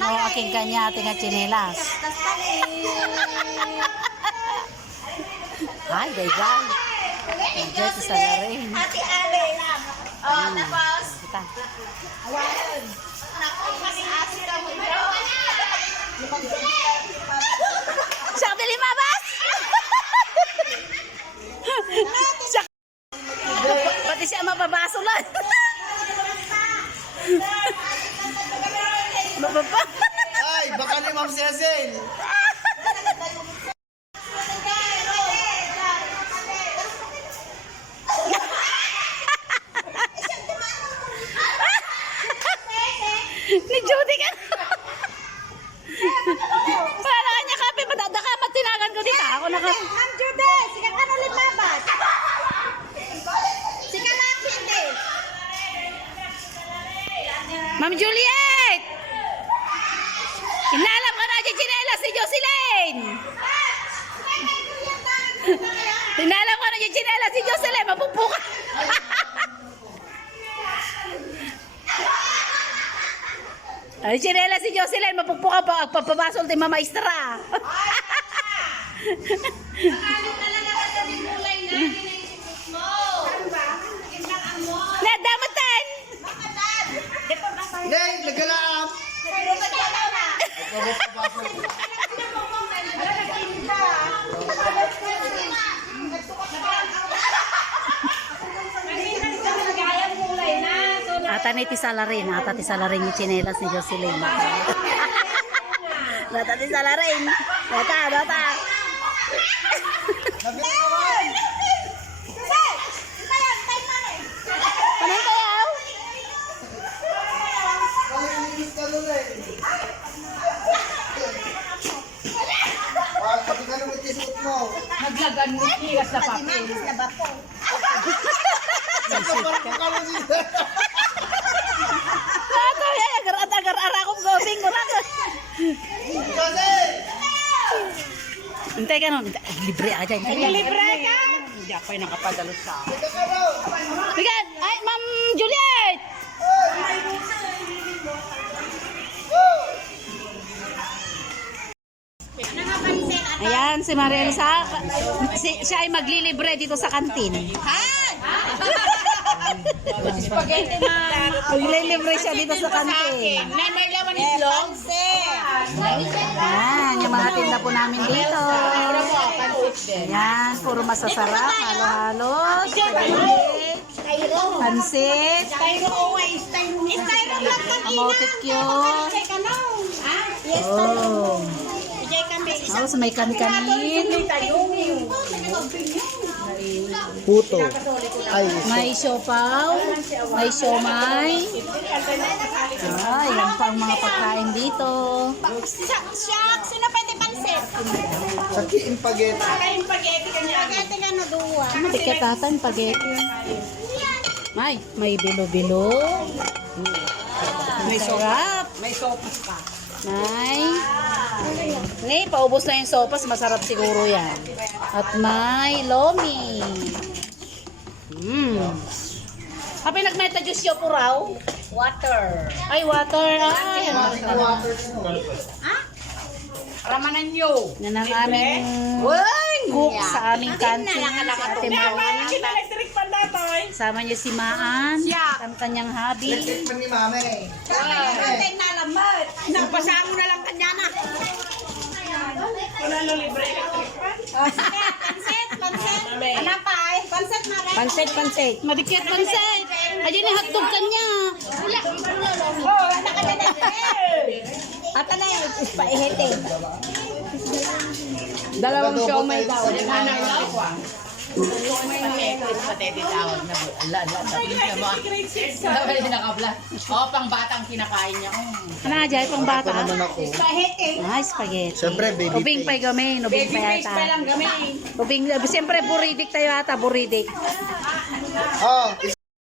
No, aking kanya, ating nga chinelas. Ay, daygan. Diyan sa larin. Ate Ale lang. Oh, tapos. Kita. Awalan. Naku, mas-asi ka mo. Siya dili mabas. Siya. Pati siya mapabaso lang. Mababa. Ay, baka ni Ma'am Cecil. Ni Judy ka. Para kanya kape, madadaka, matinagan ko dito. Ako naka... Ma'am Judy, sikat ka na limabat. Sikat lang, hindi. Ma'am Juliet! Inalam ka na dyan chinela si Jocelyn! Inalam ka na dyan chinela si Jocelyn, mapupuka! Ay, chinela si Jocelyn, mapupuka pa, papabasol din mamaistra! Nadamatan! Nay, nagalaam. Ata ni tisalarin, ata tisalarin yung chinelas ni Jocelyn. Ata tisalarin. Data. Panan kayo? Palinis ka nun eh. Pati ka naman tisot mo. Naglagan mo tigas na papel. Nagsaparang ka naman siya. Ato ya, agar arakong gobing mo na. Kasi! Hintay ka nun, libre aja. Libre ka? Hindi ako yung nakapadalo sa akin. Bigan, ay Ma'am Juliet. Ayan, si Maria Elsa, siya ay maglilibre dito sa kantin. Spaghetti na. Maglilibre siya dito sa kantin. May laman itlog. Ayan, yung mga tinda po namin dito. Ayan, puro masasarap, halo-halo, spaghetti, pansit, kamote cute. Oh. Tapos may kanin, Puto. Ay, may siopaw, may siomay. Ah, yan pa ang mga pagkain dito. Siyak, sino pwede pansit? sa kiimpageti. Spaghetti ka na duwa. Tiketatan, spaghetti. May bilo-bilo. May sarap. May sopas pa. Ni, paubos na yung sopas. Masarap siguro yan. At may lomi. Kapag nagmeta juice yo po raw? Water. Ay, water. Ay, Ramanan nyo. yan ang aming cook sa aming kantin. Sa ating Electric pan na to. Sama niya si Maan, ang kanyang hubby. Electric pa ni Mame. Pwede na lamot. Nagpasaan mo na lang kanya na. Wala na libre electric pan. Pansit. Ano pa eh? Pansit na rin. Pansit. Madikit pansit. Ayun yung hotdog kanya. Oh, ano ka na Ata na yun, ispahete. Dalawang siomay daw. Hanay na ako ah. Patete daw. Dapat din nakabla. O, pang batang kinakain niya. Ano nga dyan, pang bata? Naman ako. Ispahete. Ay, spaghetti. Siyempre, baby Ubing face. pa kami, ubing Baby pa face yata. pa lang kami. Ubing, siyempre buridik tayo ata, buridik. Oh,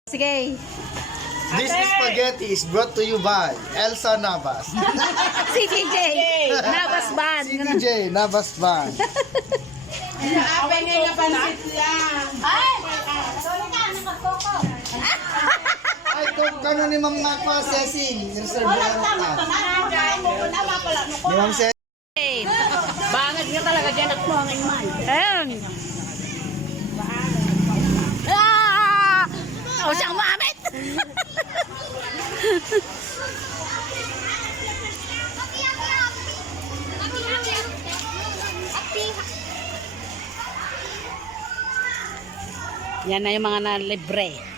Sige. this spaghetti is brought to you by Elsa Navas. Si DJ. Nabas Band. CDJ Navas Band. Apen ngayon na pansit lang. Ay! Sorry ka, nakakoko. Ay, kung kano ni Ma'am Nakwa Cecil, reserve na ka. Ma'am Sen. Bangag nga talaga dyan at mo ang iman. Ayun. Ah! Ako siyang mamit. Yan na yung mga nalibre.